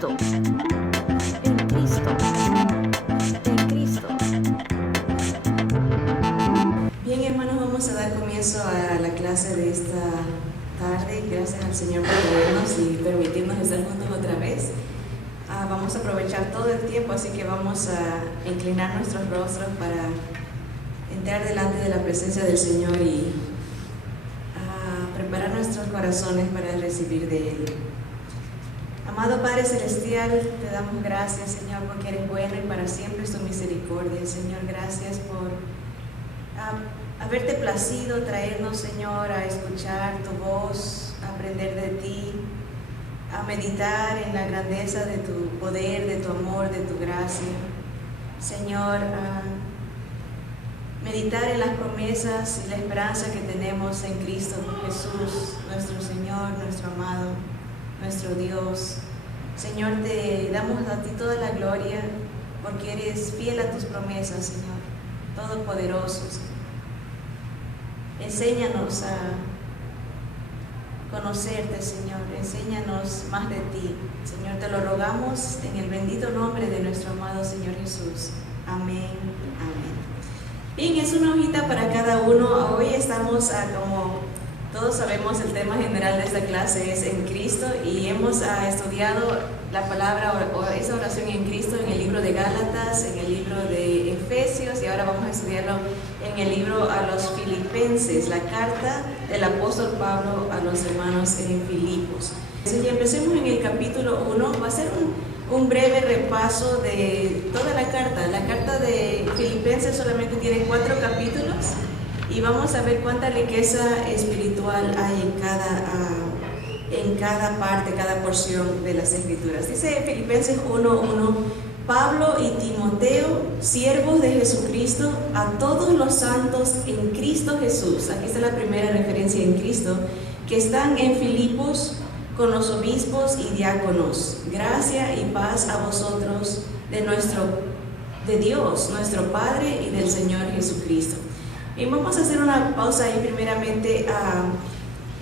Cristo, en Cristo, en Cristo. Bien, hermanos, vamos a dar comienzo a la clase de esta tarde. Gracias al Señor por vernos y permitirnos estar juntos otra vez. Vamos a aprovechar todo el tiempo, así que vamos a inclinar nuestros rostros para entrar delante de la presencia del Señor y preparar nuestros corazones para recibir de Él. Amado Padre Celestial, te damos gracias, Señor, porque eres bueno y para siempre es tu misericordia. Señor, gracias por haberte placido traernos, Señor, a escuchar tu voz, a aprender de ti, a meditar en la grandeza de tu poder, de tu amor, de tu gracia. Señor, a meditar en las promesas y la esperanza que tenemos en Cristo Jesús, nuestro Señor, nuestro amado, nuestro Dios. Señor, te damos a ti toda la gloria porque eres fiel a tus promesas, Señor, todopoderoso. Enséñanos a conocerte, Señor, enséñanos más de ti. Señor, te lo rogamos en el bendito nombre de nuestro amado Señor Jesús. Amén, amén. Bien, es una hojita para cada uno. Hoy estamos, como todos sabemos, el tema general de esta clase es en Cristo y hemos estudiado la palabra o esa oración en Cristo en el libro de Gálatas, en el libro de Efesios y ahora vamos a estudiarlo en el libro a los Filipenses, la carta del apóstol Pablo a los hermanos en Filipos. Entonces, ya empecemos en el capítulo 1, va a ser un breve repaso de toda la carta. La carta de Filipenses solamente tiene 4 capítulos y vamos a ver cuánta riqueza espiritual hay en cada parte, cada porción de las Escrituras. Dice Filipenses 1:1, Pablo y Timoteo, siervos de Jesucristo, a todos los santos en Cristo Jesús. Aquí está la primera referencia en Cristo, que están en Filipos con los obispos y diáconos. Gracia y paz a vosotros de Dios, nuestro Padre y del Señor Jesucristo. Y vamos a hacer una pausa ahí primeramente.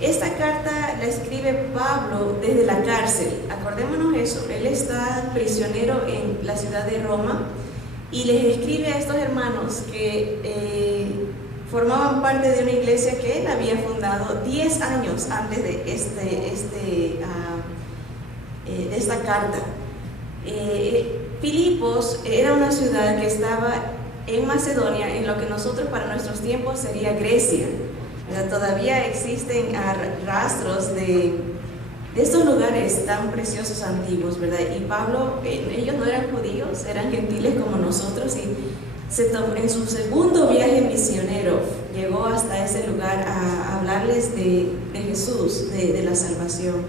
Esta carta la escribe Pablo desde la cárcel. Acordémonos eso, él está prisionero en la ciudad de Roma y les escribe a estos hermanos que formaban parte de una iglesia que él había fundado 10 años antes de esta carta. Filipos era una ciudad que estaba en Macedonia, en lo que nosotros para nuestros tiempos sería Grecia. Todavía existen rastros de estos lugares tan preciosos antiguos, ¿verdad? Y Pablo, ellos no eran judíos, eran gentiles como nosotros y en su segundo viaje misionero llegó hasta ese lugar a hablarles de Jesús, de la salvación.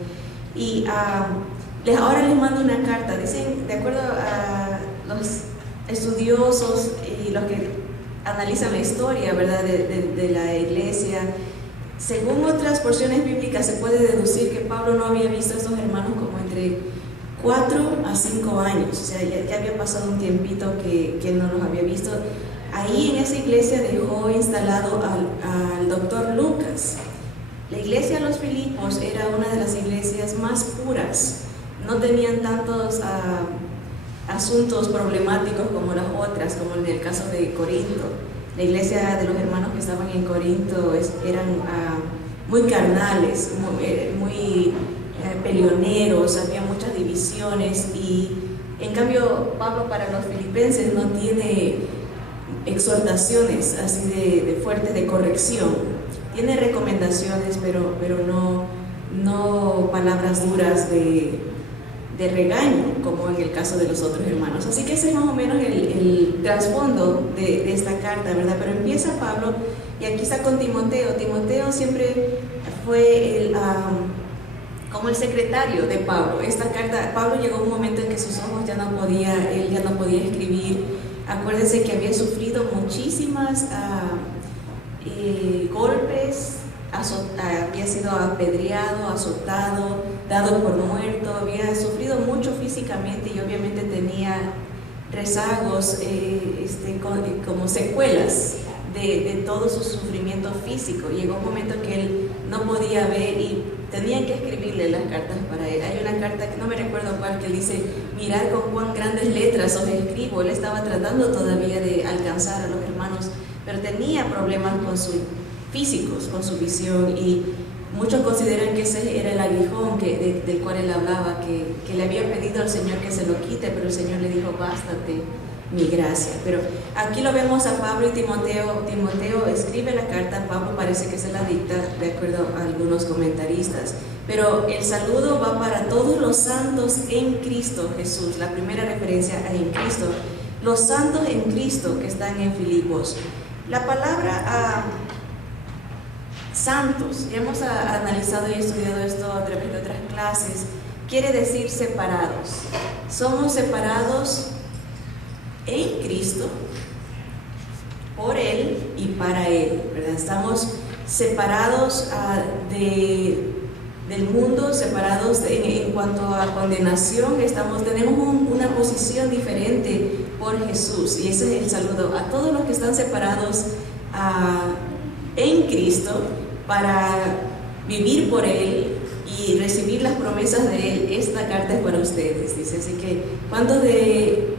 Y ahora les mando una carta, dicen, de acuerdo a los estudiosos y los que analizan la historia, ¿verdad?, de la iglesia, según otras porciones bíblicas se puede deducir que Pablo no había visto a estos hermanos como entre 4 a 5 años, o sea, ya había pasado un tiempito que él no los había visto. Ahí en esa iglesia dejó instalado al doctor Lucas. La iglesia de los Filipos era una de las iglesias más puras, no tenían tantos asuntos problemáticos como las otras, como en el caso de Corinto. La iglesia de los hermanos que estaban en Corinto eran muy carnales, muy peleoneros, había muchas divisiones y en cambio Pablo para los filipenses no tiene exhortaciones así de fuertes de corrección, tiene recomendaciones pero no palabras duras de regaño como en el caso de los otros hermanos. Así que ese es más o menos el trasfondo de esta carta, ¿verdad? Pero empieza Pablo y aquí está con Timoteo. Timoteo siempre fue como el secretario de Pablo. Esta carta, Pablo llegó a un momento en que sus ojos él ya no podía escribir. Acuérdense que había sufrido muchísimas golpes, había sido apedreado, azotado, dado por muerto, había sufrido mucho físicamente y obviamente tenía rezagos como secuelas de todo su sufrimiento físico. Llegó un momento que él no podía ver y tenían que escribirle las cartas para él. Hay una carta, que no me recuerdo cuál, que dice, mirad con cuán grandes letras os escribo. Él estaba tratando todavía de alcanzar a los hermanos, pero tenía problemas con sus físicos, con su visión, y muchos consideran que ese era el aguijón del cual él hablaba, que le había pedido al Señor que se lo quite, pero el Señor le dijo, bástate mi gracia. Pero aquí lo vemos a Pablo y Timoteo. Timoteo escribe la carta, Pablo parece que se la dicta, de acuerdo a algunos comentaristas. Pero el saludo va para todos los santos en Cristo Jesús. La primera referencia a en Cristo. Los santos en Cristo que están en Filipos. La palabra santos, ya hemos analizado y estudiado esto a través de otras clases, quiere decir separados. Somos separados en Cristo, por Él y para Él, ¿verdad? Estamos separados del mundo, separados en cuanto a condenación, tenemos una posición diferente por Jesús, y ese es el saludo a todos los que están separados en Cristo para vivir por Él y recibir las promesas de Él. Esta carta es para ustedes, dice. Así que,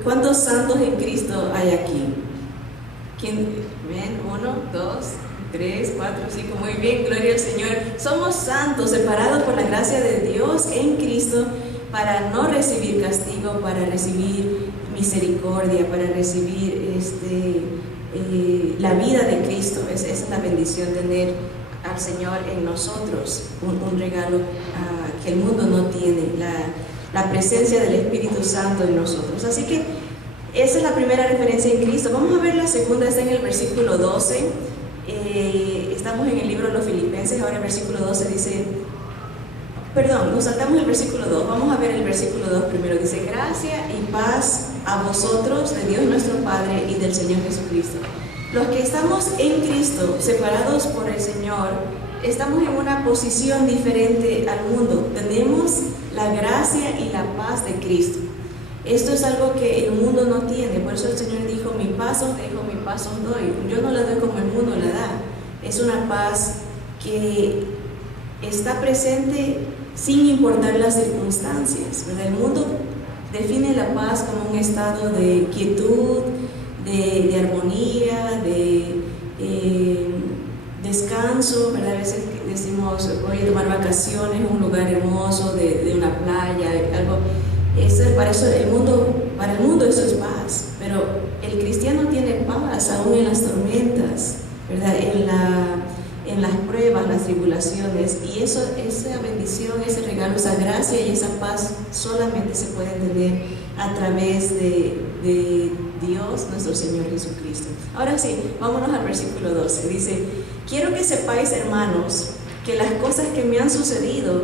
¿cuántos santos en Cristo hay aquí? ¿Quién? ¿Ven? 1, 2, 3, 4, 5. Muy bien, gloria al Señor. Somos santos, separados por la gracia de Dios en Cristo, para no recibir castigo, para recibir misericordia, para recibir la vida de Cristo. Esa es la bendición, tener al Señor en nosotros, un regalo que el mundo no tiene, la presencia del Espíritu Santo en nosotros. Así que esa es la primera referencia en Cristo. Vamos a ver la segunda, está en el versículo 12. Estamos en el libro de los Filipenses. Ahora el versículo 12 dice, perdón, nos saltamos el versículo 2, vamos a ver el versículo 2 primero. Dice, gracia y paz a vosotros, de Dios nuestro Padre y del Señor Jesucristo. Los que estamos en Cristo, separados por el Señor, estamos en una posición diferente al mundo. Tenemos la gracia y la paz de Cristo. Esto es algo que el mundo no tiene. Por eso el Señor dijo, mi paz os dejo, mi paz os doy. Yo no la doy como el mundo la da. Es una paz que está presente sin importar las circunstancias, ¿verdad? El mundo define la paz como un estado de quietud, de armonía, de descanso, ¿verdad? A veces decimos, voy a tomar vacaciones en un lugar hermoso, de una playa, algo. Para el mundo eso es paz, pero el cristiano tiene paz aún en las tormentas, ¿verdad? En las pruebas, las tribulaciones, y esa bendición, ese regalo, esa gracia y esa paz solamente se puede tener a través de Dios, nuestro Señor Jesucristo. Ahora sí, vámonos al versículo 12. Dice, quiero que sepáis, hermanos, que las cosas que me han sucedido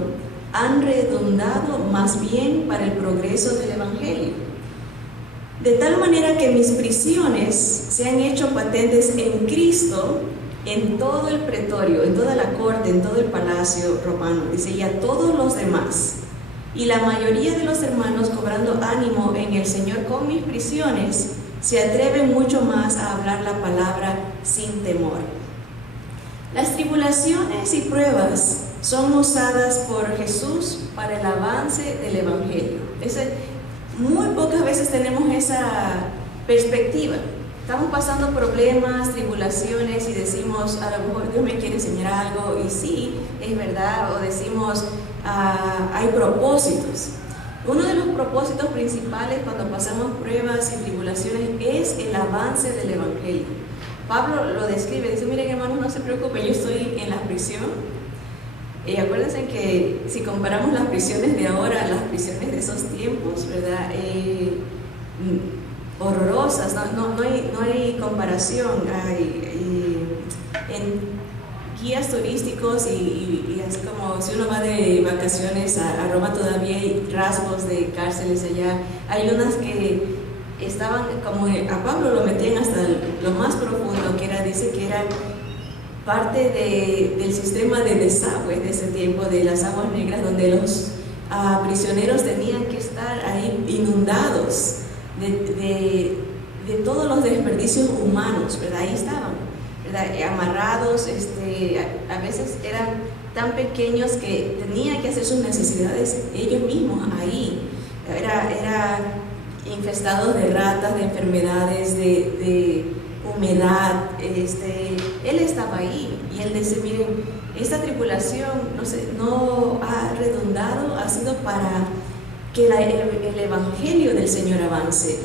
han redundado más bien para el progreso del Evangelio. De tal manera que mis prisiones se han hecho patentes en Cristo, en todo el pretorio, en toda la corte, en todo el palacio romano. Dice, y a todos los demás. Y la mayoría de los hermanos, cobrando ánimo en el Señor con mis prisiones, se atreven mucho más a hablar la palabra sin temor. Las tribulaciones y pruebas son usadas por Jesús para el avance del Evangelio. Muy pocas veces tenemos esa perspectiva. Estamos pasando problemas, tribulaciones y decimos, a lo mejor Dios me quiere enseñar algo, y sí, es verdad, o decimos, hay propósitos. Uno de los propósitos principales cuando pasamos pruebas y tribulaciones es el avance del Evangelio. Pablo lo describe, dice, miren hermanos, no se preocupen, yo estoy en la prisión. Acuérdense que si comparamos las prisiones de ahora a las prisiones de esos tiempos, ¿verdad? Horrorosas, no hay comparación. En guías turísticos y así como si uno va de vacaciones a Roma, todavía hay rasgos de cárceles allá. Hay unas que estaban como a Pablo lo metían hasta lo más profundo, dice que era parte del sistema de desagüe de ese tiempo, de las aguas negras, donde los prisioneros tenían que estar ahí inundados de todos los desperdicios humanos, ¿verdad? Ahí estaban, ¿verdad? Amarrados, a veces eran tan pequeños que tenían que hacer sus necesidades ellos mismos ahí. Era infestados de ratas, de enfermedades, de humedad. Él estaba ahí y él dice, miren, esta tribulación no ha redundado, ha sido para que el evangelio del Señor avance,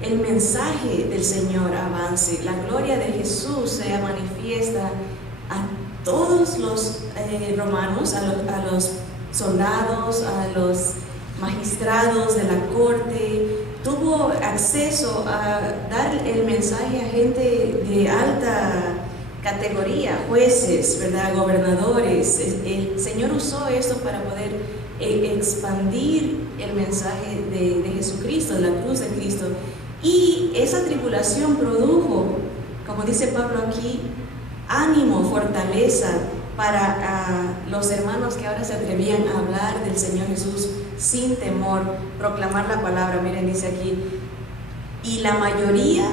el mensaje del Señor avance, la gloria de Jesús sea manifiesta a todos los romanos, a los soldados, a los magistrados de la corte. Tuvo acceso a dar el mensaje a gente de alta categoría, jueces, ¿verdad? Gobernadores. El Señor usó esto para poder expandir el mensaje de Jesucristo, de la cruz de Cristo. Y esa tribulación produjo, como dice Pablo aquí, ánimo, fortaleza para los hermanos que ahora se atrevían a hablar del Señor Jesús sin temor, proclamar la palabra. Miren, dice aquí, y la mayoría,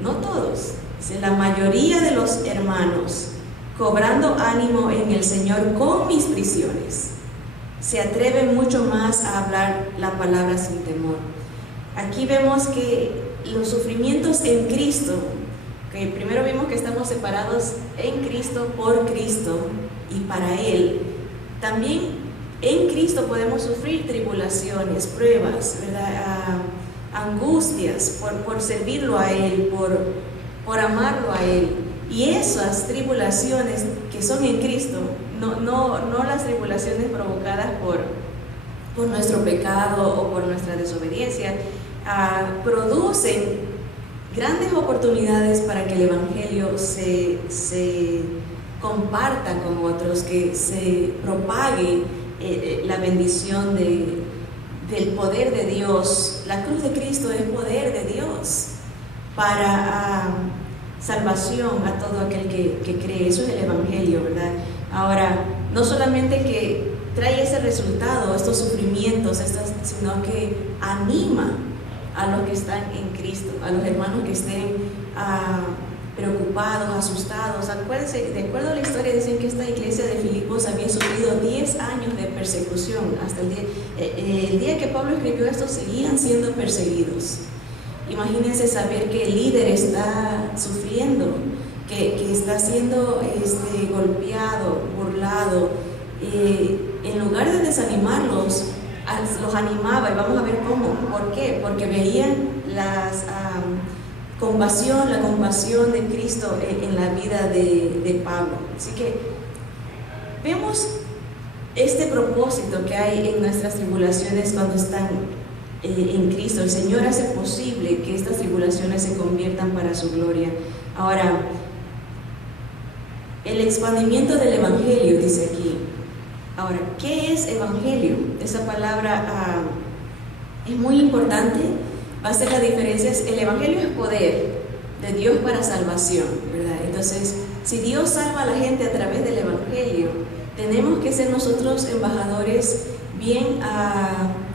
no todos, dice, la mayoría de los hermanos, cobrando ánimo en el Señor con mis prisiones, se atreven mucho más a hablar la palabra sin temor. Aquí vemos que los sufrimientos en Cristo, que primero vimos que estamos separados en Cristo, por Cristo y para Él. También en Cristo podemos sufrir tribulaciones, pruebas, ¿verdad? Angustias por servirlo a Él, por amarlo a Él. Y esas tribulaciones que son en Cristo, no las tribulaciones provocadas por nuestro pecado o por nuestra desobediencia, producen grandes oportunidades para que el Evangelio se comparta con otros, que se propague la bendición del poder de Dios. La cruz de Cristo es poder de Dios para salvación a todo aquel que cree. Eso es el Evangelio, ¿verdad? Ahora, no solamente que trae ese resultado, estos sufrimientos, sino que anima a los que están en Cristo, a los hermanos que estén preocupados, asustados. Acuérdense, de acuerdo a la historia, dicen que esta iglesia de Filipos había sufrido 10 años de persecución. Hasta el día que Pablo escribió esto, seguían siendo perseguidos. Imagínense saber que el líder está sufriendo, que está siendo golpeado, burlado. En lugar de desanimarlos, los animaba, y vamos a ver cómo. ¿Por qué? Porque veían la compasión de Cristo en la vida de Pablo. Así que vemos este propósito que hay en nuestras tribulaciones cuando están en Cristo. El Señor hace posible que estas tribulaciones se conviertan para su gloria. Ahora, el expandimiento del Evangelio, dice aquí. Ahora, ¿qué es Evangelio? Esa palabra es muy importante. Va a hacer la diferencia. El Evangelio es poder de Dios para salvación, ¿verdad? Entonces, si Dios salva a la gente a través del Evangelio, tenemos que ser nosotros embajadores bien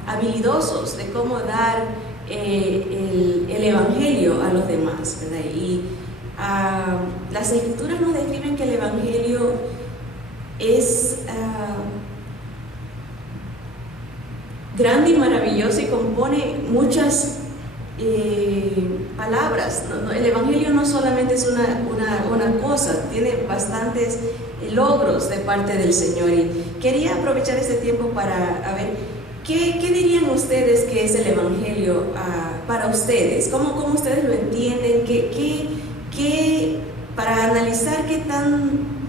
habilidosos de cómo dar el Evangelio a los demás, ¿verdad? Y las Escrituras nos describen que el Evangelio es grande y maravilloso y compone muchas palabras. El Evangelio no solamente es una cosa, tiene bastantes logros de parte del Señor. Y quería aprovechar este tiempo para ver ¿qué dirían ustedes que es el Evangelio para ustedes? ¿Cómo ustedes lo entienden? Para analizar qué tan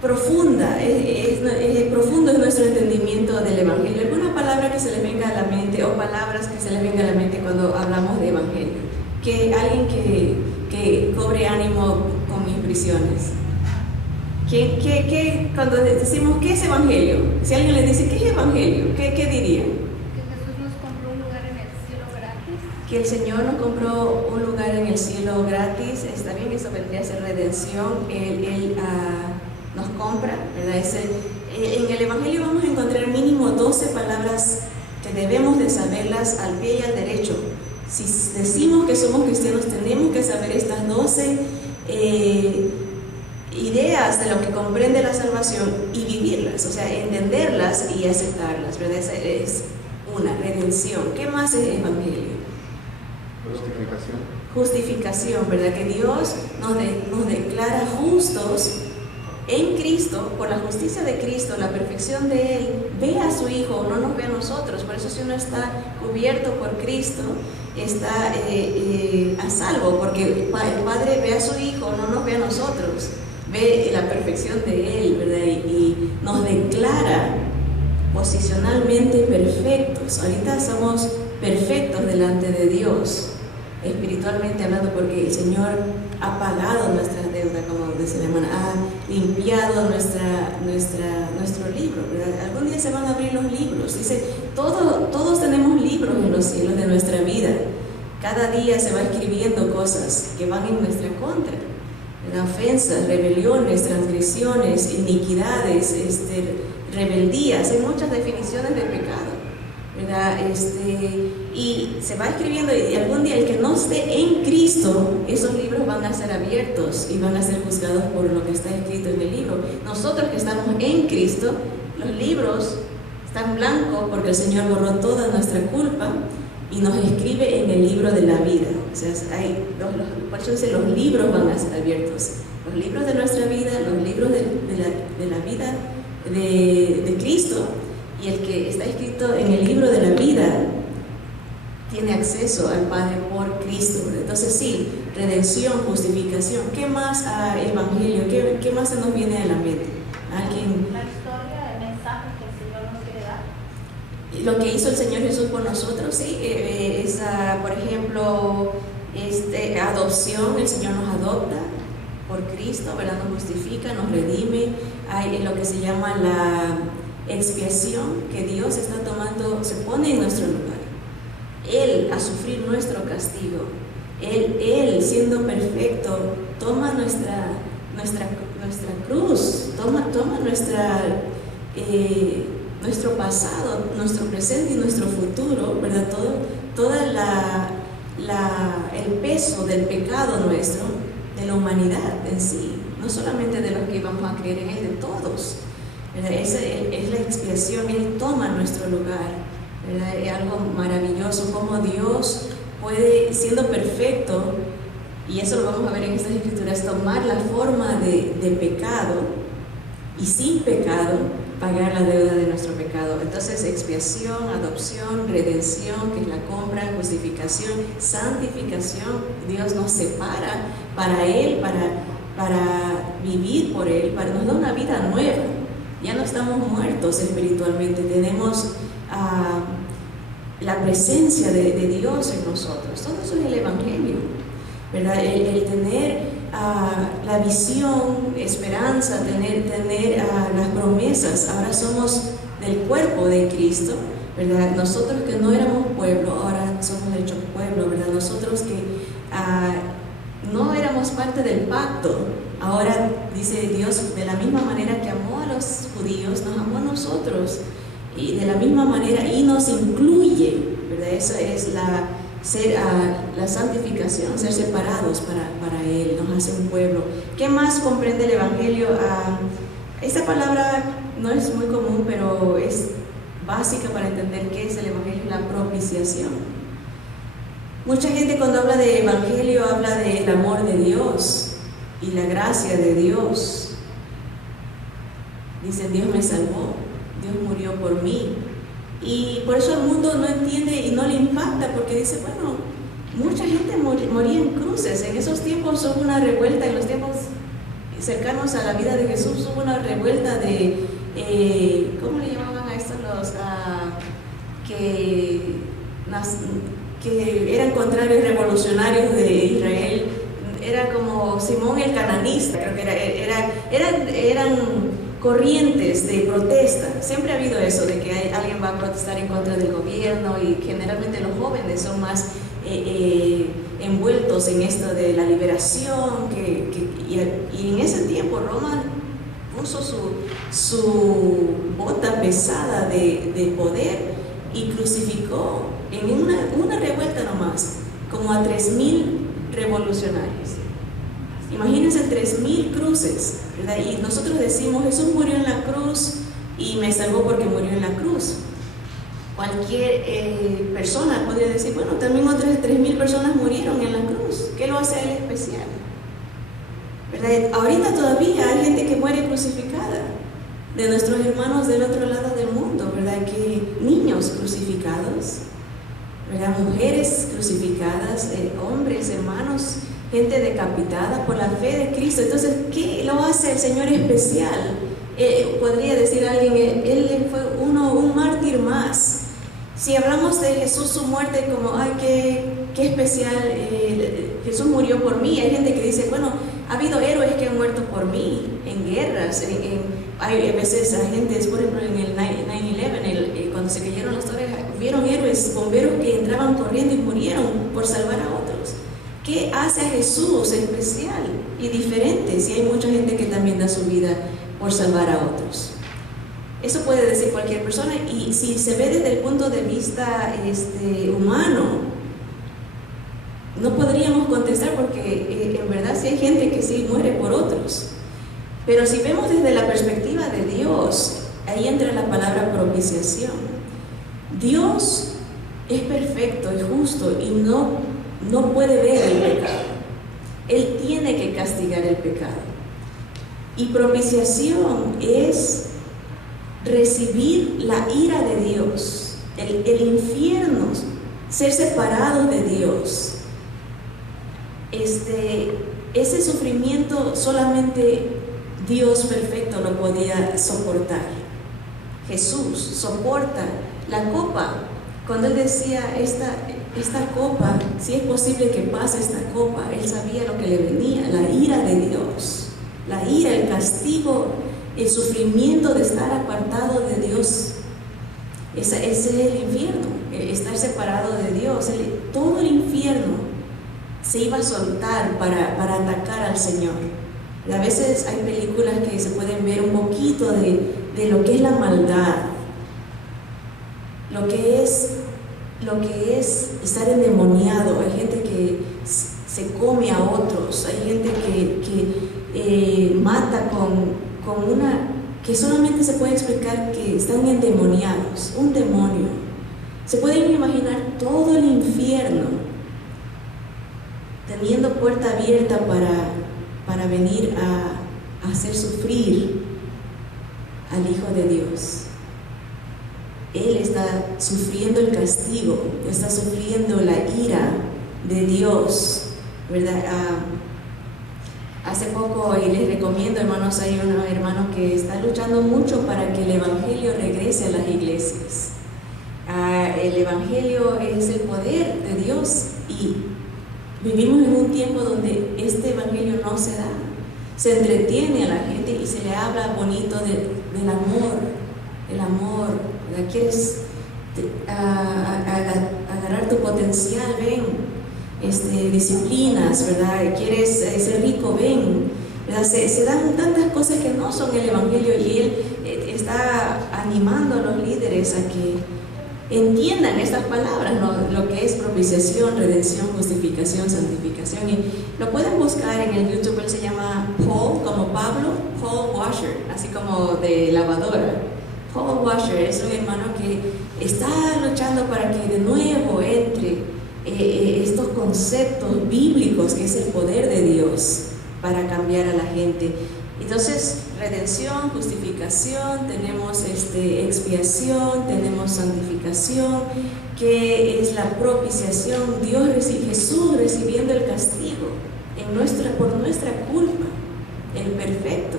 profundo es nuestro entendimiento del Evangelio. ¿Alguna palabra que se les venga a la mente o palabras que se les venga a la mente cuando hablamos de Evangelio? Que alguien que cobre ánimo con mis prisiones. Cuando decimos ¿qué es Evangelio? Si alguien le dice ¿qué es Evangelio? ¿Qué dirían? Que Jesús nos compró un lugar en el cielo gratis. Que el Señor nos compró un lugar en el cielo gratis. Está bien, eso vendría a ser redención. Él nos compra, ¿verdad? En el Evangelio vamos a encontrar mínimo 12 palabras que debemos de saberlas al pie y al derecho. Si decimos que somos cristianos, tenemos que saber estas 12 ideas de lo que comprende la salvación y vivirlas, o sea, entenderlas y aceptarlas, ¿verdad? Esa es una redención. ¿Qué más es evangelio? Justificación, ¿verdad? Que Dios nos declara justos en Cristo, por la justicia de Cristo, la perfección de Él. Ve a su Hijo, no nos ve a nosotros. Por eso si uno está cubierto por Cristo, está a salvo, porque el Padre ve a su Hijo, no nos ve a nosotros. Ve la perfección de Él, ¿verdad? Y nos declara posicionalmente perfectos. Ahorita somos perfectos delante de Dios, espiritualmente hablando, porque el Señor ha pagado nuestras deudas, como dice la hermana, ha limpiado nuestro libro, ¿verdad? Algún día se van a abrir los libros. Dice, todos tenemos libros en los cielos de nuestra vida. Cada día se va escribiendo cosas que van en nuestra contra, ¿verdad? Ofensas, rebeliones, transgresiones, iniquidades, rebeldías. Hay muchas definiciones de pecado, ¿verdad? Y se va escribiendo, y algún día el que no esté en Cristo, esos libros van a ser abiertos y van a ser juzgados por lo que está escrito en el libro. Nosotros que estamos en Cristo, los libros están blancos porque el Señor borró toda nuestra culpa y nos escribe en el libro de la vida. O sea, por eso dice, los libros van a ser abiertos. Los libros de nuestra vida, los libros de la vida de Cristo. Y el que está escrito en el libro de la vida tiene acceso al Padre por Cristo. Entonces sí, redención, justificación. ¿Qué más evangelio? ¿Qué más se nos viene a la mente? ¿Alguien? La historia, el mensaje que el Señor nos quiere dar. Lo que hizo el Señor Jesús por nosotros, sí, por ejemplo, adopción. El Señor nos adopta por Cristo, ¿verdad? Nos justifica, nos redime. Hay lo que se llama la expiación, que Dios está tomando, se pone en nuestro lugar. Él a sufrir nuestro castigo. Él siendo perfecto, toma nuestra cruz, toma nuestro pasado, nuestro presente y nuestro futuro, ¿verdad? Todo el peso del pecado nuestro, de la humanidad en sí, no solamente de los que vamos a creer en Él, de todos. Esa es la expiación. Él toma nuestro lugar, ¿verdad? Es algo maravilloso como Dios puede, siendo perfecto, y eso lo vamos a ver en estas escrituras, tomar la forma de pecado y sin pecado pagar la deuda de nuestro pecado. Entonces, expiación, adopción, redención, que es la compra, justificación, santificación. Dios nos separa para Él, para vivir por Él, nos da una vida nueva. Ya no estamos muertos espiritualmente, tenemos la presencia de Dios en nosotros. Todo eso es el Evangelio, ¿verdad? El tener la visión, esperanza, tener las promesas. Ahora somos del cuerpo de Cristo, ¿verdad? Nosotros que no éramos pueblo, ahora somos hechos pueblo, ¿verdad? Nosotros que no éramos parte del pacto, ahora dice Dios, de la misma manera que amó a los judíos, nos amó a nosotros, y de la misma manera, y nos incluye, ¿verdad? Esa es la santificación, ser separados para Él, nos hace un pueblo. ¿Qué más comprende el Evangelio? Esta palabra no es muy común, pero es básica para entender qué es el Evangelio, la propiciación. Mucha gente cuando habla de Evangelio habla del amor de Dios y la gracia de Dios. Dicen, Dios me salvó, Dios murió por mí. Y por eso el mundo no entiende y no le impacta, porque dice, bueno, mucha gente moría en cruces. En esos tiempos hubo una revuelta, en los tiempos cercanos a la vida de Jesús hubo una revuelta de, ¿cómo le llamaban a estos los que eran contrarios revolucionarios de Israel? Era como Simón el Cananista, creo que eran corrientes de protesta. Siempre ha habido eso de que alguien va a protestar en contra del gobierno, y generalmente los jóvenes son más envueltos en esto de la liberación, y en ese tiempo Roma puso su bota pesada de poder y crucificó en una revuelta nomás como a 3,000 revolucionarios. Imagínense 3,000 cruces, ¿verdad? Y nosotros decimos, Jesús murió en la cruz y me salvó porque murió en la cruz. Cualquier persona podría decir, bueno, también otras 3,000 personas murieron en la cruz. ¿Qué lo hace a él especial? ¿Verdad? Ahorita todavía hay gente que muere crucificada, de nuestros hermanos del otro lado del mundo, ¿verdad? Que niños crucificados, ¿verdad? Mujeres crucificadas, hombres, hermanos, gente decapitada por la fe de Cristo. Entonces, ¿qué lo hace el Señor especial? Podría decir alguien, él fue un mártir más. Si hablamos de Jesús, su muerte, como, ay, qué especial, Jesús murió por mí. Hay gente que dice, bueno, ha habido héroes que han muerto por mí en guerras. Hay veces a gente, por ejemplo, en el 9/11, cuando se cayeron las torres, vieron héroes, bomberos que entraban corriendo y murieron por salvar a otros. ¿Qué hace a Jesús especial y diferente si hay mucha gente que también da su vida por salvar a otros? Eso puede decir cualquier persona, y si se ve desde el punto de vista humano, no podríamos contestar porque en verdad sí hay gente que sí muere por otros. Pero si vemos desde la perspectiva de Dios, ahí entra la palabra propiciación. Dios es perfecto y justo y no puede ver el pecado. Él tiene que castigar el pecado. Y propiciación es recibir la ira de Dios, el infierno, ser separados de Dios. Ese sufrimiento solamente Dios perfecto lo podía soportar. Jesús soporta la copa. Cuando él decía, esta copa, si es posible que pase esta copa, él sabía lo que le venía, la ira de Dios, la ira, el castigo, el sufrimiento de estar apartado de Dios. Ese es el infierno, estar separado de Dios. Todo el infierno se iba a soltar para atacar al Señor. Y a veces hay películas que se pueden ver un poquito de lo que es la maldad, lo que es estar endemoniado. Hay gente que se come a otros, hay gente que mata con una que solamente se puede explicar que están endemoniados, un demonio. Se pueden imaginar todo el infierno teniendo puerta abierta para venir a hacer sufrir al Hijo de Dios. Él está sufriendo el castigo, está sufriendo la ira de Dios, ¿verdad? Hace poco, y les recomiendo, hermanos, hay un hermano que está luchando mucho para que el Evangelio regrese a las iglesias. El Evangelio es el poder de Dios y vivimos en un tiempo donde este Evangelio no se da. Se entretiene a la gente y se le habla bonito del amor, el amor. ¿Verdad? ¿Quieres agarrar tu potencial? Ven. Disciplinas, ¿verdad? ¿Quieres ser rico? Ven. ¿Verdad? Se dan tantas cosas que no son el Evangelio, y él está animando a los líderes a que entiendan estas palabras, ¿no? Lo que es propiciación, redención, justificación, santificación. Y lo pueden buscar en el YouTube. Él se llama Paul, como Pablo, Paul Washer, así como de lavadora. Paul Washer es un hermano que está luchando para que de nuevo entre estos conceptos bíblicos, que es el poder de Dios para cambiar a la gente. Entonces, redención, justificación, tenemos expiación, tenemos santificación, que es la propiciación. Jesús recibiendo el castigo por nuestra culpa, el perfecto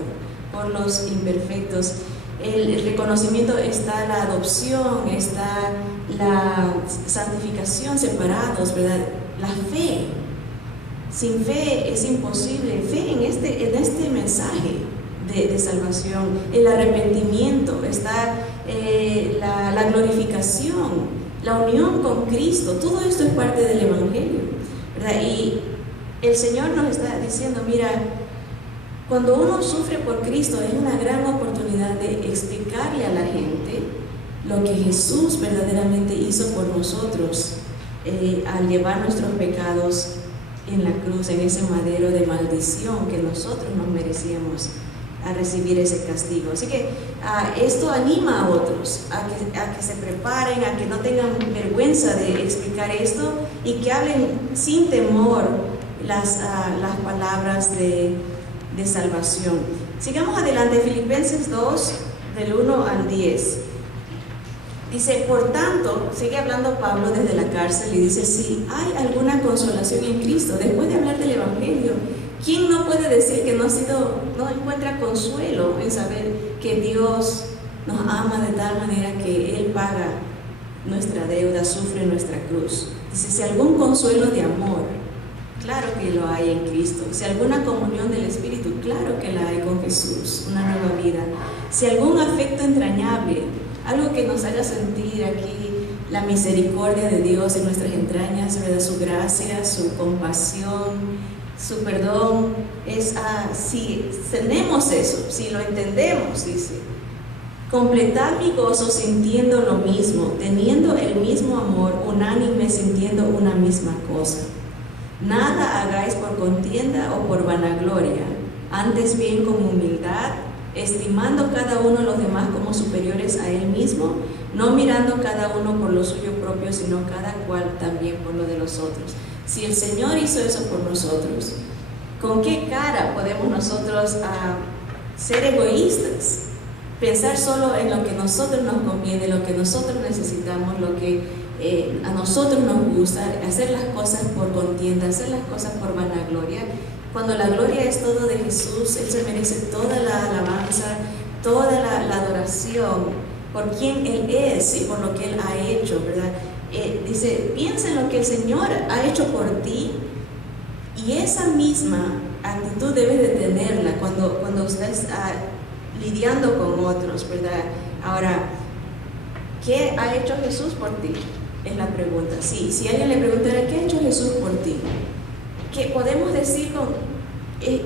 por los imperfectos. El reconocimiento, está la adopción, está la santificación, separados, ¿verdad? La fe. Sin fe es imposible. Fe en este mensaje de salvación. El arrepentimiento, está la glorificación, la unión con Cristo. Todo esto es parte del Evangelio, ¿verdad? Y el Señor nos está diciendo, mira, cuando uno sufre por Cristo es una gran oportunidad de explicarle a la gente lo que Jesús verdaderamente hizo por nosotros al llevar nuestros pecados en la cruz, en ese madero de maldición que nosotros nos merecíamos a recibir ese castigo. Así que esto anima a otros a que se preparen, a que no tengan vergüenza de explicar esto y que hablen sin temor las palabras de salvación. Sigamos adelante, Filipenses 2, del 1 al 10. Dice, por tanto, sigue hablando Pablo desde la cárcel y dice, si hay alguna consolación en Cristo, después de hablar del Evangelio, ¿quién no puede decir que no encuentra consuelo en saber que Dios nos ama de tal manera que Él paga nuestra deuda, sufre nuestra cruz? Dice, si algún consuelo de amor, claro que lo hay en Cristo. Si alguna comunión del Espíritu, claro que la hay con Jesús, una nueva vida. Si algún afecto entrañable, algo que nos haga sentir aquí la misericordia de Dios en nuestras entrañas, ¿verdad? Su gracia, su compasión, su perdón, si tenemos eso, si lo entendemos, dice, completad mi gozo sintiendo lo mismo, teniendo el mismo amor, unánime, sintiendo una misma cosa. Nada hagáis por contienda o por vanagloria, antes bien con humildad, estimando cada uno a los demás como superiores a él mismo, no mirando cada uno por lo suyo propio, sino cada cual también por lo de los otros. Si el Señor hizo eso por nosotros, ¿con qué cara podemos nosotros ser egoístas? Pensar solo en lo que a nosotros nos conviene, lo que nosotros necesitamos, lo que a nosotros nos gusta, hacer las cosas por contienda, hacer las cosas por vanagloria, cuando la gloria es todo de Jesús. Él se merece toda la alabanza, toda la adoración por quien Él es y por lo que Él ha hecho, ¿verdad? Dice, piensa en lo que el Señor ha hecho por ti, y esa misma actitud debes de tenerla cuando estés lidiando con otros, ¿verdad? Ahora, ¿qué ha hecho Jesús por ti? Es la pregunta. Sí, si alguien le preguntara, ¿qué ha hecho Jesús por ti? Que podemos decir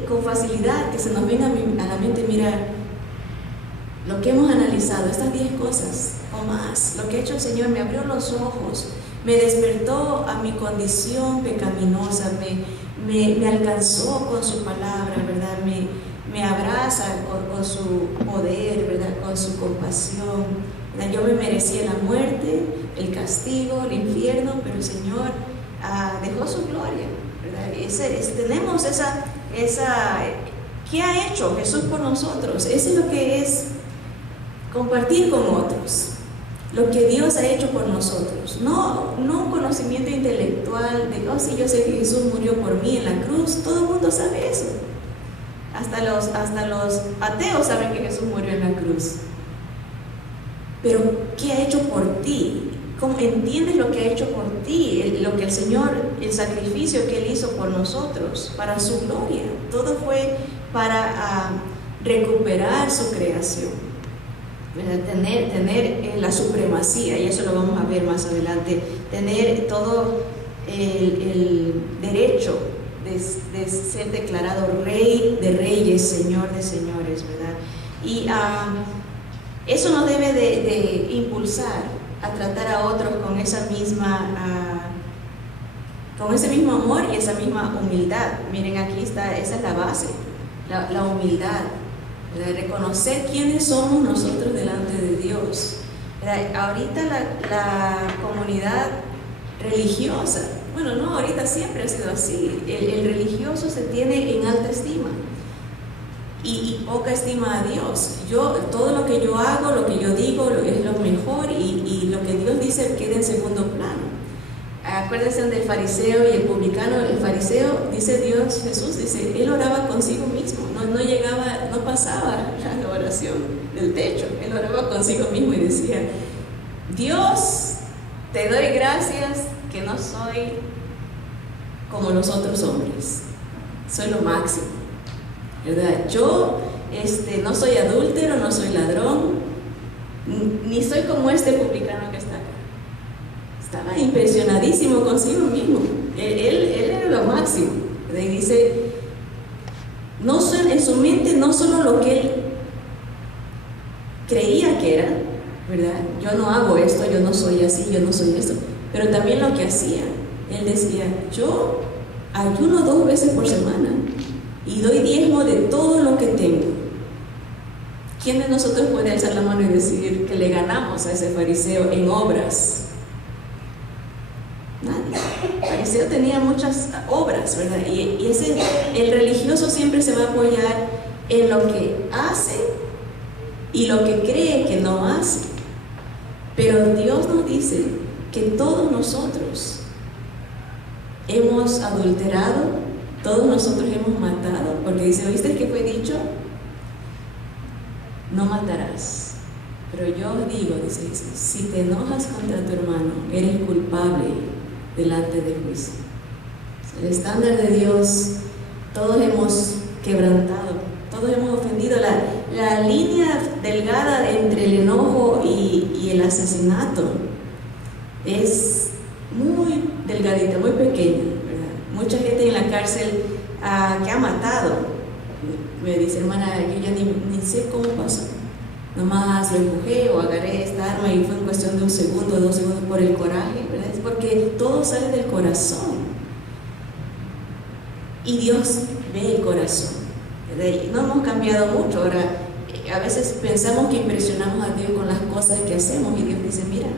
con facilidad, que se nos venga a la mente, mira, lo que hemos analizado, estas 10 cosas o más, lo que ha hecho el Señor, me abrió los ojos, me despertó a mi condición pecaminosa, me alcanzó con su palabra, ¿verdad? Me abraza con su poder, ¿verdad? Con su compasión, ¿verdad? Yo me merecía la muerte, el castigo, el infierno, pero el Señor dejó su gloria, ¿verdad? Tenemos esa ¿qué ha hecho Jesús por nosotros? Eso es lo que es compartir con otros, lo que Dios ha hecho por nosotros, no un conocimiento intelectual de, oh sí, yo sé que Jesús murió por mí en la cruz. Todo el mundo sabe eso, hasta los ateos saben que Jesús murió en la cruz, pero ¿qué ha hecho por ti? ¿Cómo entiendes lo que ha hecho por ti? Lo que el Señor, el sacrificio que Él hizo por nosotros, para su gloria. Todo fue para recuperar su creación, tener la supremacía, y eso lo vamos a ver más adelante, tener todo el derecho de ser declarado Rey de Reyes, Señor de Señores, ¿verdad? Y eso nos debe de impulsar a tratar a otros con esa misma con ese mismo amor y esa misma humildad. Miren, aquí está, esa es la base, la humildad, de reconocer quiénes somos nosotros delante de Dios. Ahorita la comunidad religiosa, bueno, no, ahorita siempre ha sido así, el religioso se tiene en alta estima y poca estima a Dios. Todo lo que yo hago, lo que yo digo es lo mejor, y lo que Dios dice queda en segundo plano. Acuérdense del fariseo y el publicano. El fariseo, dice Jesús dice, él oraba consigo mismo, no pasaba la oración del techo, él oraba consigo mismo y decía, Dios, te doy gracias que no soy como los otros hombres, soy lo máximo, ¿verdad? Yo no soy adúltero, no soy ladrón, ni soy como este publicano que está acá. Estaba impresionadísimo consigo mismo. Él era lo máximo, ¿verdad? Y dice, en su mente no solo lo que él creía que era, ¿verdad? Yo no hago esto, yo no soy así, yo no soy esto, pero también lo que hacía. Él decía, yo ayuno 2 veces por semana y doy diezmo de todo lo que tengo. ¿Quién de nosotros puede alzar la mano y decir que le ganamos a ese fariseo en obras? Nadie. El fariseo tenía muchas obras, ¿verdad? El religioso siempre se va a apoyar en lo que hace y lo que cree que no hace. Pero Dios nos dice que todos nosotros hemos adulterado, todos nosotros hemos matado, porque dice, ¿oíste que fue dicho? No matarás. Pero yo os digo, dice Jesús, si te enojas contra tu hermano, eres culpable delante del juicio. El estándar de Dios, todos hemos quebrantado, todos hemos ofendido. La línea delgada entre el enojo y el asesinato es muy delgadita, muy pequeña, ¿verdad? Mucha gente en la cárcel que ha matado me dice, hermana, yo ya ni sé cómo pasó, nomás lo empujé o agarré esta arma y fue en cuestión de 1 segundo, 2 segundos por el coraje, ¿verdad? Es porque todo sale del corazón y Dios ve el corazón, ¿verdad? Y no hemos cambiado mucho. Ahora, a veces pensamos que impresionamos a Dios con las cosas que hacemos y Dios dice, mira,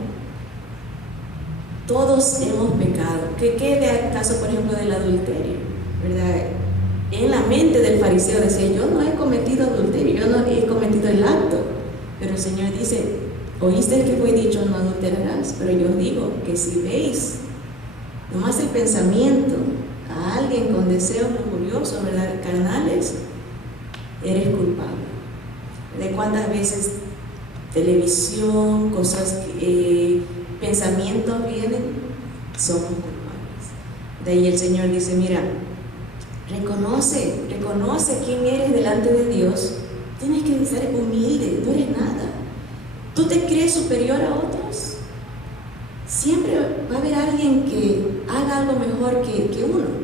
todos hemos pecado. ¿Qué de caso, por ejemplo, del adulterio? ¿Verdad? En la mente del fariseo decía, yo no he cometido adulterio, yo no he cometido el acto. Pero el Señor dice, oíste que fue dicho, no adulterarás. Pero yo digo que si veis nomás el pensamiento a alguien con deseos lujuriosos, ¿verdad?, carnales, eres culpable. ¿De cuántas veces televisión, cosas, pensamientos vienen? Somos culpables. De ahí el Señor dice, mira, reconoce quién eres delante de Dios. Tienes que ser humilde, no eres nada. ¿Tú te crees superior a otros? Siempre va a haber alguien que haga algo mejor que uno.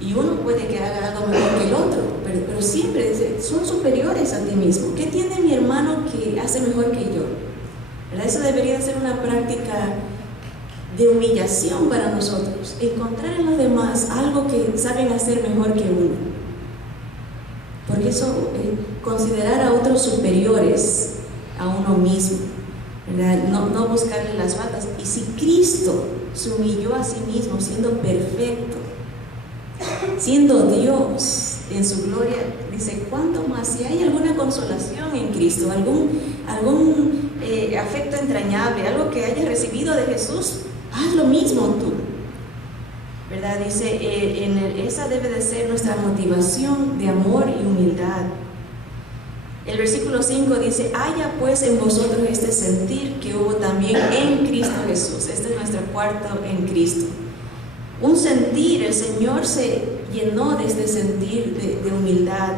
Y uno puede que haga algo mejor que el otro, pero siempre son superiores a ti mismo. ¿Qué tiene mi hermano que hace mejor que yo? ¿Verdad? Eso debería ser una práctica de humillación para nosotros. Encontrar en los demás algo que saben hacer mejor que uno. Porque eso, considerar a otros superiores a uno mismo, ¿verdad? No buscarle las patas. Y si Cristo se humilló a sí mismo siendo perfecto, siendo Dios en su gloria, dice, ¿cuánto más? Si hay alguna consolación en Cristo, algún afecto entrañable, algo que hayas recibido de Jesús, haz lo mismo tú, ¿verdad? Dice, esa debe de ser nuestra motivación de amor y humildad. El versículo 5 dice, haya pues en vosotros este sentir que hubo también en Cristo Jesús. Este es nuestro cuarto en Cristo. Un sentir, el Señor se llenó de este sentir de humildad.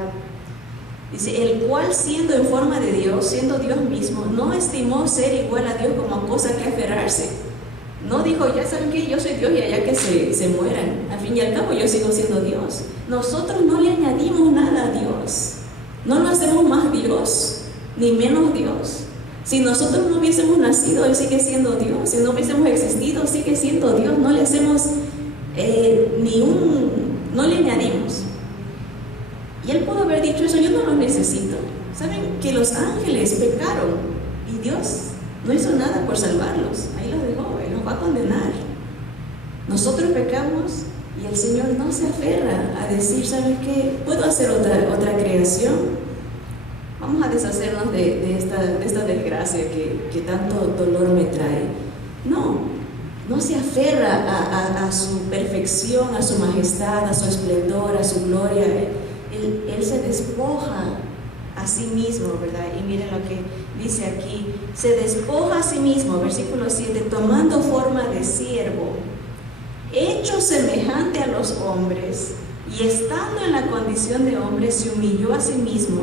Dice, el cual siendo en forma de Dios, siendo Dios mismo, no estimó ser igual a Dios como cosa que aferrarse. No dijo, ya saben que yo soy Dios y allá que se mueran. Al fin y al cabo yo sigo siendo Dios. Nosotros no le añadimos nada a Dios. No lo hacemos más Dios, ni menos Dios. Si nosotros no hubiésemos nacido, Él sigue siendo Dios. Si no hubiésemos existido, sigue siendo Dios. No le hacemos no le añadimos. Y Él pudo haber dicho eso, yo no lo necesito. ¿Saben que los ángeles pecaron y Dios no hizo nada por salvarlos? Ahí los dejó, Él los va a condenar. Nosotros pecamos y el Señor no se aferra a decir, ¿sabes qué? ¿Puedo hacer otra creación? Vamos a deshacernos de esta desgracia que tanto dolor me trae. No se aferra a su perfección, a su majestad, a su esplendor, a su gloria. Él se despoja a sí mismo, ¿verdad? Y miren lo que dice aquí, se despoja a sí mismo, versículo 7, tomando forma de siervo, hecho semejante a los hombres, y estando en la condición de hombre, se humilló a sí mismo,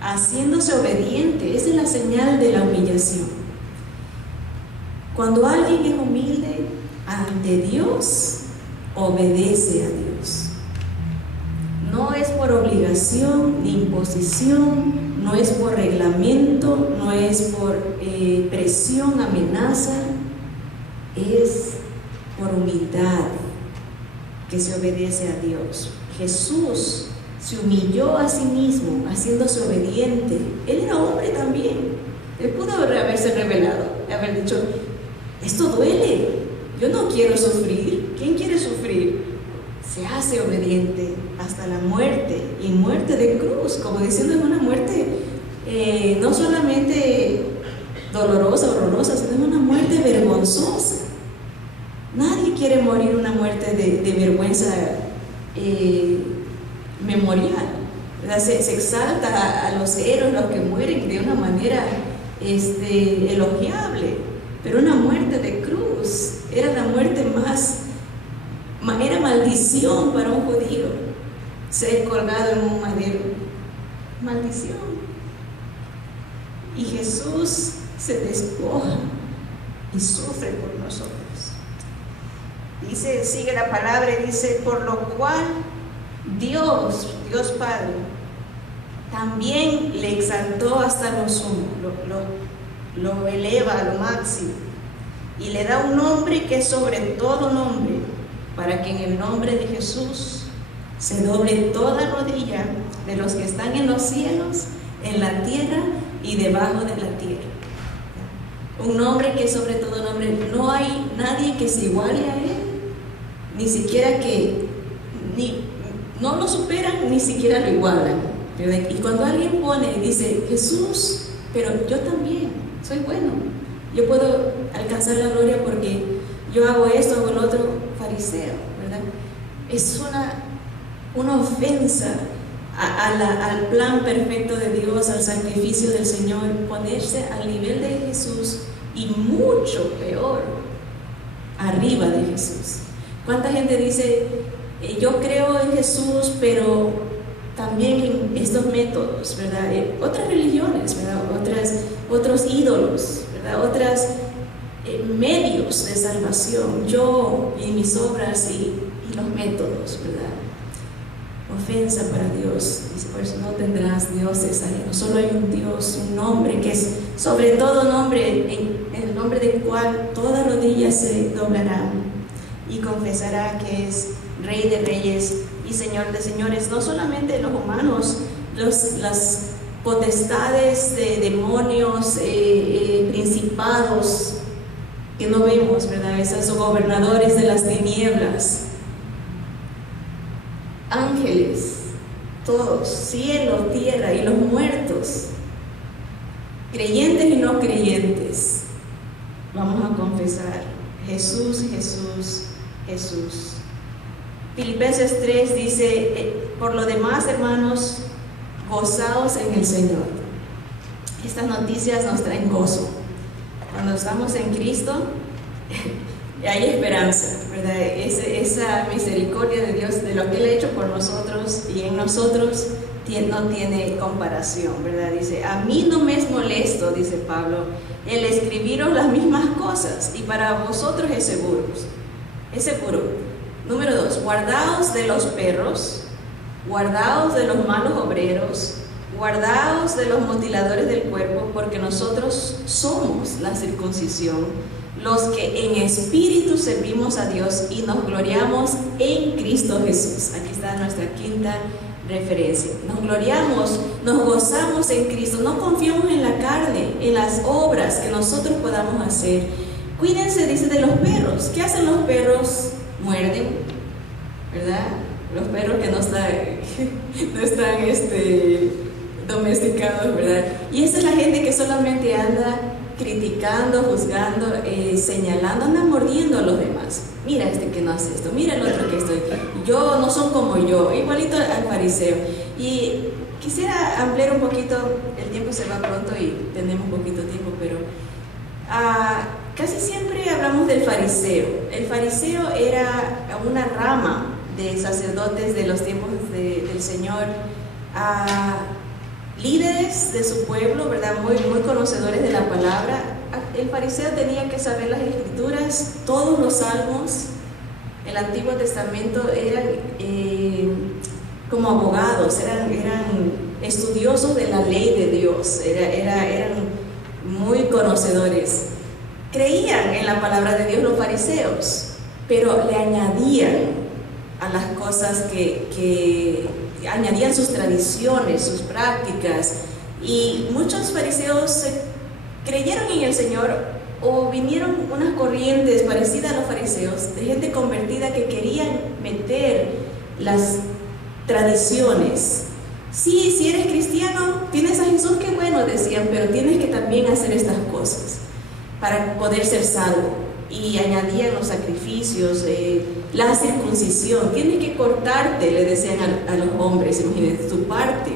haciéndose obediente. Esa es la señal de la humillación. Cuando alguien es humilde ante Dios, obedece a Dios. No es por obligación ni imposición, no es por reglamento, no es por presión, amenaza, es por humildad. que se obedece a Dios. Jesús se humilló a sí mismo, haciéndose obediente. Él era hombre también. Él pudo haberse revelado, haber dicho, esto duele, yo no quiero sufrir. ¿Quién quiere sufrir? Se hace obediente hasta la muerte, y muerte de cruz, como diciendo, es una muerte no solamente dolorosa, horrorosa, sino una muerte vergonzosa. Nadie quiere morir una muerte de vergüenza memorial, ¿verdad? Se exalta a los héroes, los que mueren de una manera elogiable, pero una muerte de cruz era la muerte era maldición para un judío, ser colgado en un madero, maldición. Y Jesús se despoja y sufre por nosotros. Dice, sigue la palabra y dice, por lo cual Dios Padre, también le exaltó hasta lo sumo, lo eleva a lo máximo, y le da un nombre que es sobre todo nombre, para que en el nombre de Jesús se doble toda rodilla de los que están en los cielos, en la tierra y debajo de la tierra. Un nombre que es sobre todo nombre. No hay nadie que se iguale a él, ni siquiera no lo superan, ni siquiera lo igualan, ¿verdad? Y cuando alguien pone y dice, Jesús, pero yo también soy bueno, yo puedo alcanzar la gloria porque yo hago esto, hago lo otro, fariseo, ¿verdad? Es una ofensa al plan perfecto de Dios, al sacrificio del Señor, ponerse al nivel de Jesús y mucho peor, arriba de Jesús. ¿Cuánta gente dice, yo creo en Jesús, pero también en estos métodos, ¿verdad? Otras religiones, ¿verdad? Otros ídolos, ¿verdad? Otros medios de salvación, yo y mis obras y los métodos, ¿verdad? Ofensa para Dios. Dice, por eso no tendrás dioses ajenos. Solo hay un Dios, un nombre que es sobre todo nombre, en el nombre del cual toda rodilla se doblará y confesará que es Rey de reyes y Señor de señores. No solamente los humanos, las potestades de demonios, principados que no vemos, ¿verdad? Esos gobernadores de las tinieblas, ángeles, todos, cielo, tierra y los muertos, creyentes y no creyentes, vamos a confesar, Jesús, Jesús, Jesús. Filipenses 3 dice, por lo demás, hermanos, gozaos en el Señor. Estas noticias nos traen gozo. Cuando estamos en Cristo, hay esperanza, ¿verdad? Esa misericordia de Dios, de lo que Él ha hecho por nosotros y en nosotros, no tiene comparación, ¿verdad? Dice, a mí no me es molesto, dice Pablo, el escribiros las mismas cosas, y para vosotros es seguro. Es seguro. Número 2, guardaos de los perros, guardaos de los malos obreros, guardaos de los mutiladores del cuerpo, porque nosotros somos la circuncisión, los que en espíritu servimos a Dios y nos gloriamos en Cristo Jesús. Aquí está nuestra quinta referencia. Nos gloriamos, nos gozamos en Cristo, no confiamos en la carne, en las obras que nosotros podamos hacer. Cuídense, dice, de los perros. ¿Qué hacen los perros? Muerden, ¿verdad? Los perros que no están domesticados, ¿verdad? Y esa es la gente que solamente anda criticando, juzgando, señalando, anda mordiendo a los demás. Mira este que no hace esto, mira el otro que yo no son como yo, igualito al fariseo. Y quisiera ampliar un poquito, el tiempo se va pronto y tenemos poquito tiempo, pero casi siempre hablamos del fariseo. El fariseo era una rama de sacerdotes de los tiempos del Señor, líderes de su pueblo, ¿verdad? Muy conocedores de la palabra. El fariseo tenía que saber las escrituras, todos los salmos. El Antiguo Testamento eran como abogados, eran estudiosos de la ley de Dios, eran muy conocedores. Creían en la palabra de Dios los fariseos, pero le añadían a las cosas que añadían sus tradiciones, sus prácticas. Y muchos fariseos creyeron en el Señor, o vinieron unas corrientes parecidas a los fariseos, de gente convertida que querían meter las tradiciones. Sí, si eres cristiano, tienes a Jesús, qué bueno, decían, pero tienes que también hacer estas cosas para poder ser salvo. Y añadían los sacrificios, la circuncisión, tienes que cortarte, le decían a los hombres, imagínate, tu parte,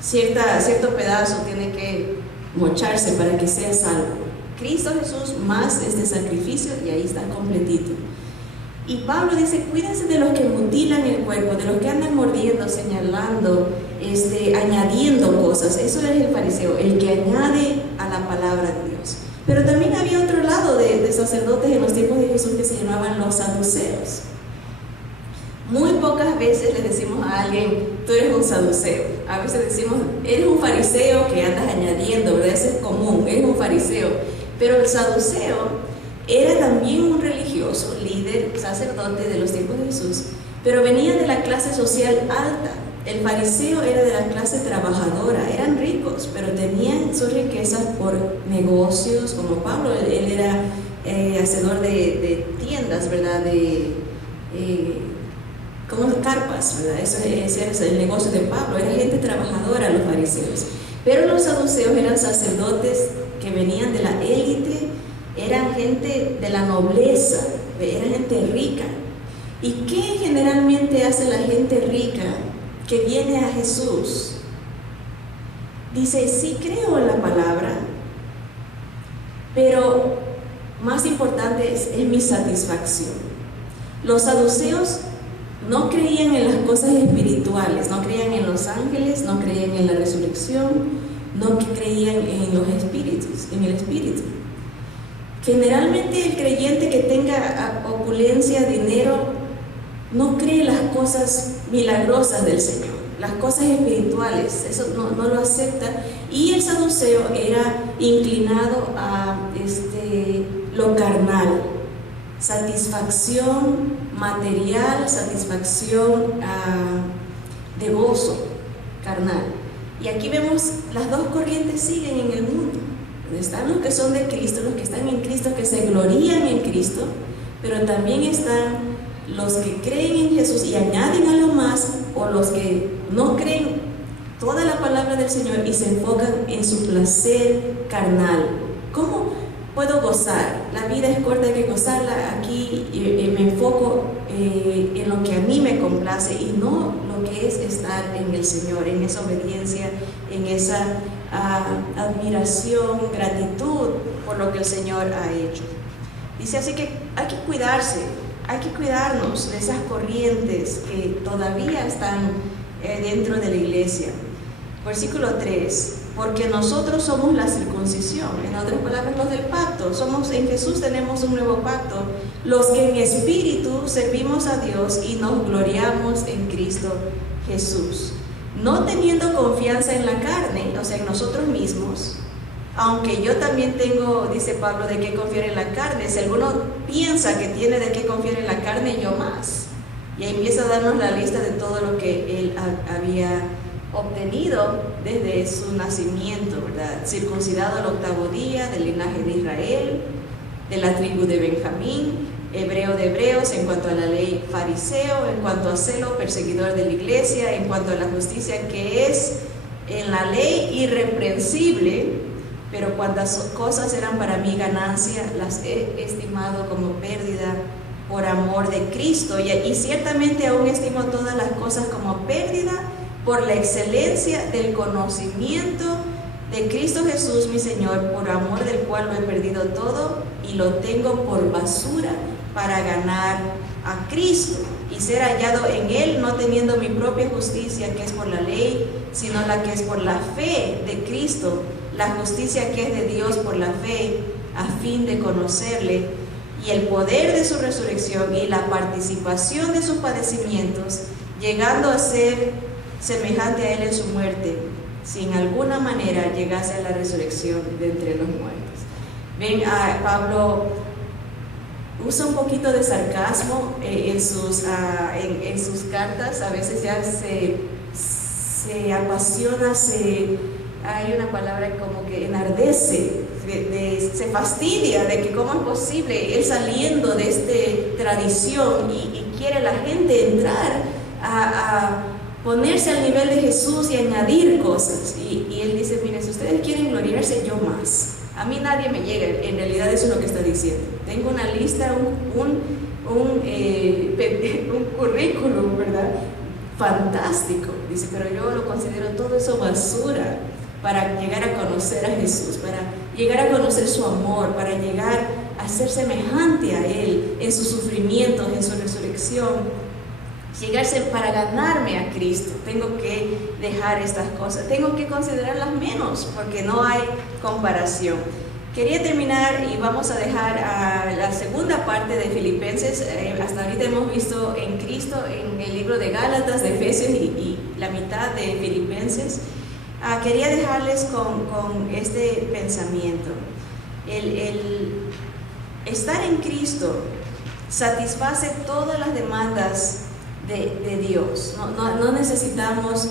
cierto pedazo tiene que mocharse para que sea salvo. Cristo Jesús más este sacrificio y ahí está completito. Y Pablo dice, cuídense de los que mutilan el cuerpo, de los que andan mordiendo, señalando, añadiendo cosas. Eso es el fariseo, el que añade a la palabra de Dios. Pero también había otro lado de sacerdotes en los tiempos de Jesús que se llamaban los saduceos. Muy pocas veces le decimos a alguien, tú eres un saduceo. A veces decimos, eres un fariseo que andas añadiendo, ¿verdad? Eso es común, eres un fariseo. Pero el saduceo era también un religioso, líder, sacerdote de los tiempos de Jesús, pero venía de la clase social alta. El fariseo era de la clase trabajadora, eran ricos, pero tenían sus riquezas por negocios, como Pablo, él era hacedor de tiendas, ¿verdad? Como carpas, ¿verdad? Ese era el negocio de Pablo, era gente trabajadora los fariseos. Pero los saduceos eran sacerdotes que venían de la élite, eran gente de la nobleza, era gente rica. ¿Y qué generalmente hace la gente rica que viene a Jesús? Dice, sí creo en la palabra, pero más importante es mi satisfacción. Los saduceos no creían en las cosas espirituales, no creían en los ángeles, no creían en la resurrección, no creían en los espíritus, en el espíritu. Generalmente el creyente que tenga opulencia, dinero, no cree las cosas milagrosas del Señor, las cosas espirituales, eso no lo acepta. Y el saduceo era inclinado a lo carnal, satisfacción material, satisfacción de gozo carnal. Y aquí vemos las dos corrientes siguen en el mundo. Están los que son de Cristo, los que están en Cristo, que se glorían en Cristo, pero también están los que creen en Jesús y añaden a lo más, o los que no creen toda la palabra del Señor y se enfocan en su placer carnal. ¿Cómo puedo gozar? La vida es corta, hay que gozarla. Aquí me enfoco en lo que a mí me complace y no lo que es estar en el Señor, en esa obediencia, en esa admiración, gratitud por lo que el Señor ha hecho. Dice así que hay que cuidarse, hay que cuidarnos de esas corrientes que todavía están dentro de la iglesia. Versículo 3, porque nosotros somos la circuncisión, en otras palabras los del pacto, en Jesús tenemos un nuevo pacto, los que en espíritu servimos a Dios y nos gloriamos en Cristo Jesús. No teniendo confianza en la carne, o sea, en nosotros mismos, aunque yo también tengo, dice Pablo, de qué confiar en la carne. Si alguno piensa que tiene de qué confiar en la carne, yo más. Y ahí empieza a darnos la lista de todo lo que él había obtenido desde su nacimiento, ¿verdad? Circuncidado al 8º día, del linaje de Israel, de la tribu de Benjamín, hebreo de hebreos, en cuanto a la ley fariseo, en cuanto a celo, perseguidor de la iglesia, en cuanto a la justicia que es en la ley irreprensible, pero cuantas cosas eran para mí ganancia, las he estimado como pérdida por amor de Cristo, y ciertamente aún estimo todas las cosas como pérdida por la excelencia del conocimiento de Cristo Jesús mi Señor, por amor del cual lo he perdido todo y lo tengo por basura para ganar a Cristo y ser hallado en Él, no teniendo mi propia justicia que es por la ley, sino la que es por la fe de Cristo, la justicia que es de Dios por la fe, a fin de conocerle y el poder de su resurrección y la participación de sus padecimientos, llegando a ser semejante a Él en su muerte, si en alguna manera llegase a la resurrección de entre los muertos. Ven, Pablo usa un poquito de sarcasmo en sus cartas. A veces ya se apasiona, hay una palabra como que enardece, se fastidia de que cómo es posible él saliendo de esta tradición y quiere la gente entrar a ponerse al nivel de Jesús y añadir cosas. Y él dice, miren, si ustedes quieren gloriarse, yo más. A mí nadie me llega. En realidad eso es lo que está diciendo. Tengo una lista, un currículum, ¿verdad? Fantástico. Dice, pero yo lo considero todo eso basura para llegar a conocer a Jesús, para llegar a conocer su amor, para llegar a ser semejante a Él en sus sufrimientos, en su resurrección. Llegarse para ganarme a Cristo, tengo que dejar estas cosas, tengo que considerarlas menos, porque no hay comparación. Quería terminar y vamos a dejar a la segunda parte de Filipenses. Hasta ahorita hemos visto en Cristo, en el libro de Gálatas, de Efesios y la mitad de Filipenses. Quería dejarles con este pensamiento. El estar en Cristo satisface todas las demandas de Dios. No necesitamos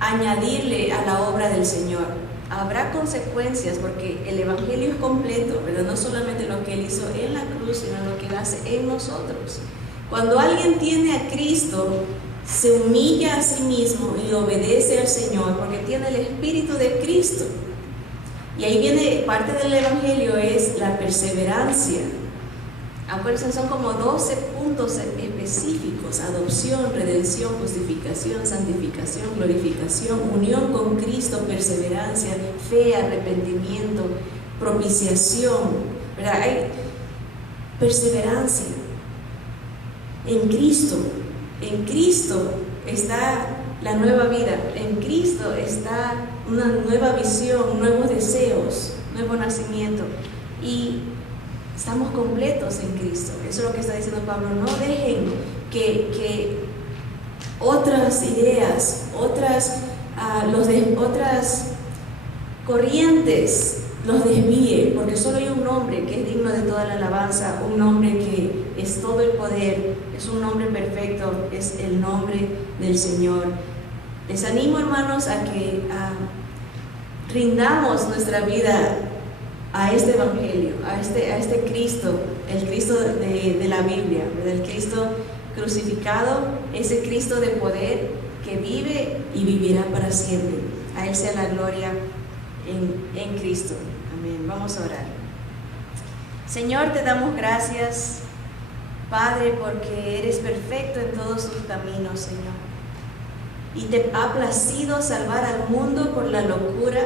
añadirle a la obra del Señor. Habrá consecuencias porque el Evangelio es completo, ¿verdad? No solamente lo que Él hizo en la cruz, sino lo que Él hace en nosotros. Cuando alguien tiene a Cristo, se humilla a sí mismo y obedece al Señor porque tiene el Espíritu de Cristo. Y ahí viene parte del Evangelio, es la perseverancia. Acuérdense, son como 12 puntos específicos: adopción, redención, justificación, santificación, glorificación, unión con Cristo, perseverancia, fe, arrepentimiento, propiciación, ¿verdad? Hay perseverancia en Cristo. En Cristo está la nueva vida, en Cristo está una nueva visión, nuevos deseos, nuevo nacimiento. Y estamos completos en Cristo. Eso es lo que está diciendo Pablo. No dejen que otras ideas, otras corrientes los desvíen, porque solo hay un nombre que es digno de toda la alabanza, un nombre que es todo el poder, es un nombre perfecto, es el nombre del Señor. Les animo, hermanos, a que rindamos nuestra vida a este Evangelio, a este Cristo, el Cristo de la Biblia, ¿verdad? El Cristo crucificado, ese Cristo de poder que vive y vivirá para siempre. A Él sea la gloria en Cristo. Amén. Vamos a orar. Señor, te damos gracias, Padre, porque eres perfecto en todos tus caminos, Señor. Y te ha placido salvar al mundo por la locura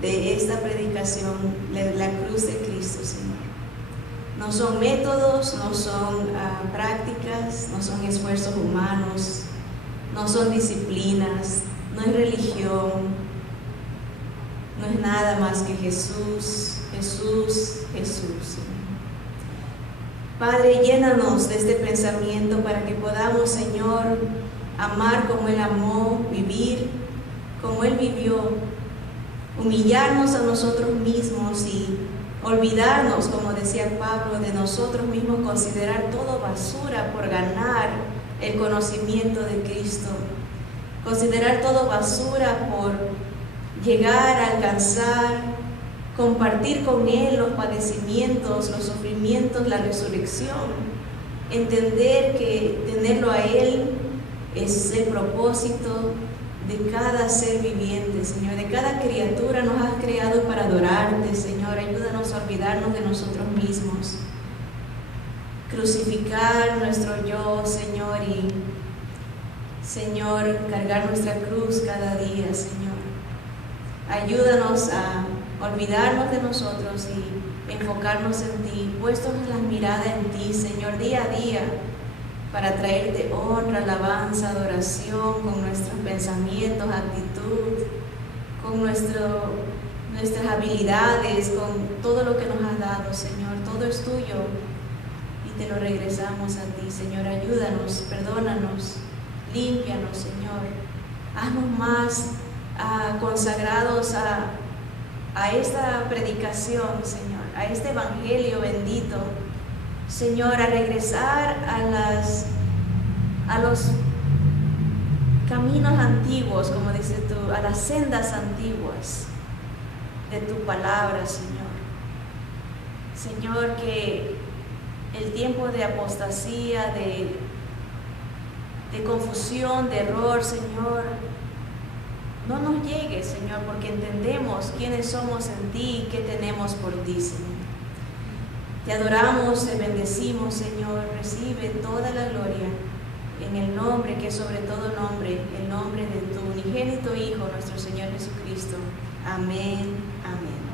de esta predicación, de la cruz de Cristo, Señor. No son métodos, no son prácticas, no son esfuerzos humanos, no son disciplinas, no es religión, no es nada más que Jesús, Jesús, Jesús, Señor. Padre, llénanos de este pensamiento para que podamos, Señor, amar como Él amó, vivir como Él vivió, humillarnos a nosotros mismos y olvidarnos, como decía Pablo, de nosotros mismos, considerar todo basura por ganar el conocimiento de Cristo, considerar todo basura por llegar a alcanzar, compartir con Él los padecimientos, los sufrimientos, la resurrección, entender que tenerlo a Él es el propósito de cada ser viviente, Señor, de cada criatura. Nos has creado para adorarte, Señor. Ayúdanos a olvidarnos de nosotros mismos, crucificar nuestro yo, Señor, y, Señor, cargar nuestra cruz cada día, Señor. Ayúdanos a olvidarnos de nosotros y enfocarnos en ti, puestos la mirada en ti, Señor, día a día, para traerte honra, alabanza, adoración, con nuestros pensamientos, actitud, con nuestras habilidades, con todo lo que nos has dado, Señor. Todo es tuyo y te lo regresamos a ti, Señor. Ayúdanos, perdónanos, límpianos, Señor. Haznos más consagrados a esta predicación, Señor, a este Evangelio bendito. Señor, a regresar a los caminos antiguos, como dices tú, a las sendas antiguas de tu palabra, Señor. Señor, que el tiempo de apostasía, de confusión, de error, Señor, no nos llegue, Señor, porque entendemos quiénes somos en ti y qué tenemos por ti, Señor. Te adoramos, te bendecimos, Señor. Recibe toda la gloria en el nombre que es sobre todo nombre, el nombre de tu unigénito Hijo, nuestro Señor Jesucristo. Amén, amén.